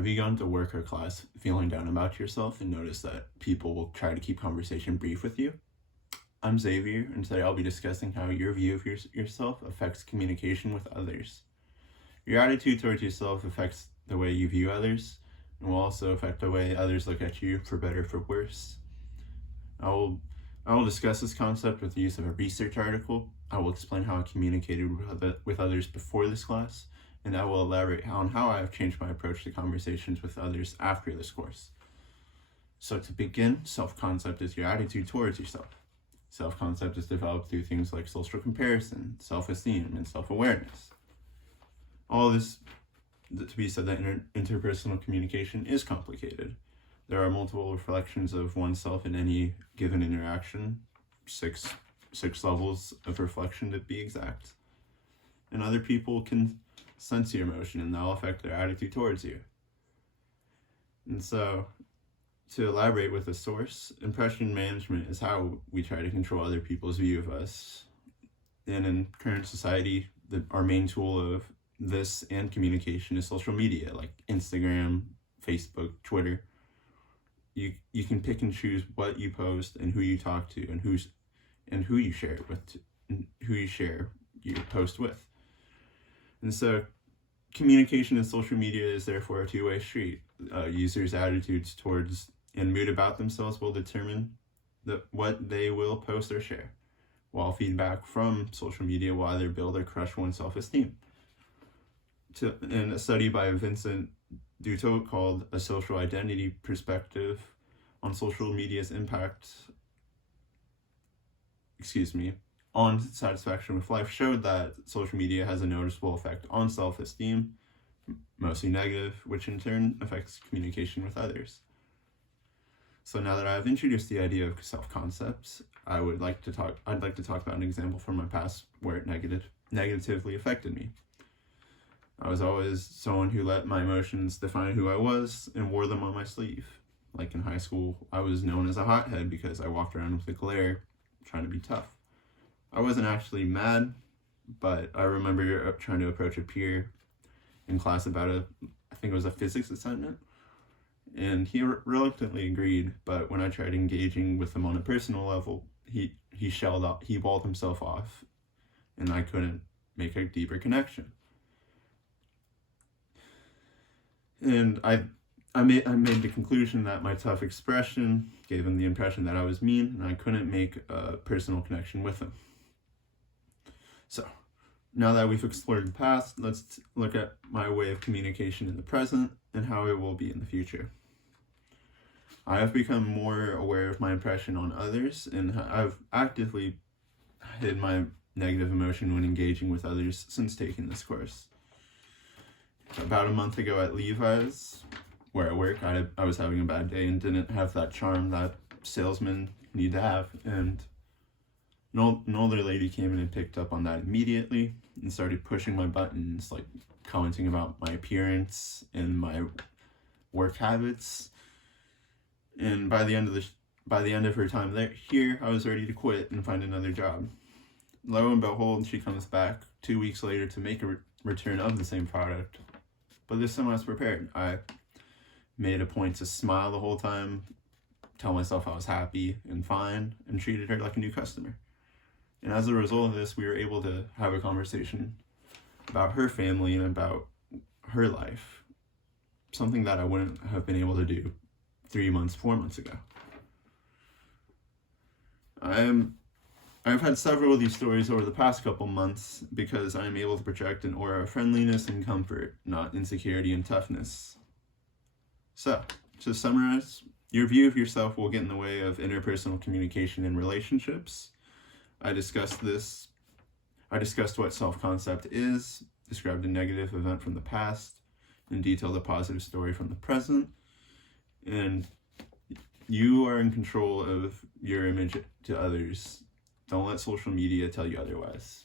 Have you gone to work or class feeling down about yourself and noticed that people will try to keep conversation brief with you? I'm Xavier, and today I'll be discussing how your view of yourself affects communication with others. Your attitude towards yourself affects the way you view others, and will also affect the way others look at you, for better or for worse. I will discuss this concept with the use of a research article. I will explain how I communicated with others before this class, and I will elaborate on how I have changed my approach to conversations with others after this course. So to begin, self-concept is your attitude towards yourself. Self-concept is developed through things like social comparison, self-esteem, and self-awareness. All this to be said that interpersonal communication is complicated. There are multiple reflections of oneself in any given interaction, six levels of reflection to be exact. And other people can sense your emotion and that'll affect their attitude towards you. And so, to elaborate with a source, impression management is how we try to control other people's view of us. And in current society, our main tool of this and communication is social media, like Instagram, Facebook, Twitter. You can pick and choose what you post and who you talk to and who you share it with, and who you share your post with. And so communication in social media is therefore a two-way street. Users' attitudes towards and mood about themselves will determine what they will post or share, while feedback from social media will either build or crush one's self-esteem. In a study by Vincent Duto called A Social Identity Perspective on Social Media's Impact on satisfaction with life, showed that social media has a noticeable effect on self-esteem, mostly negative, which in turn affects communication with others. So now that I've introduced the idea of self-concepts, I'd like to talk about an example from my past where it negatively affected me. I was always someone who let my emotions define who I was and wore them on my sleeve. Like in high school, I was known as a hothead because I walked around with a glare, trying to be tough. I wasn't actually mad, but I remember trying to approach a peer in class about I think it was a physics assignment, and he reluctantly agreed, but when I tried engaging with him on a personal level, he walled himself off, and I couldn't make a deeper connection. And I made the conclusion that my tough expression gave him the impression that I was mean, and I couldn't make a personal connection with him. So, now that we've explored the past, let's look at my way of communication in the present and how it will be in the future. I have become more aware of my impression on others, and I've actively hid my negative emotion when engaging with others since taking this course. About a month ago at Levi's, where I work, I was having a bad day and didn't have that charm that salesmen need to have, and an older lady came in and picked up on that immediately and started pushing my buttons, like commenting about my appearance and my work habits. And by the end of her time here, I was ready to quit and find another job. Lo and behold, she comes back 2 weeks later to make a return of the same product. But this time I was prepared. I made a point to smile the whole time, tell myself I was happy and fine, and treated her like a new customer. And as a result of this, we were able to have a conversation about her family and about her life, something that I wouldn't have been able to do 4 months ago. I've had several of these stories over the past couple months because I'm able to project an aura of friendliness and comfort, not insecurity and toughness. So, to summarize, your view of yourself will get in the way of interpersonal communication and relationships. I discussed what self-concept is, described a negative event from the past, and detailed a positive story from the present. And you are in control of your image to others. Don't let social media tell you otherwise.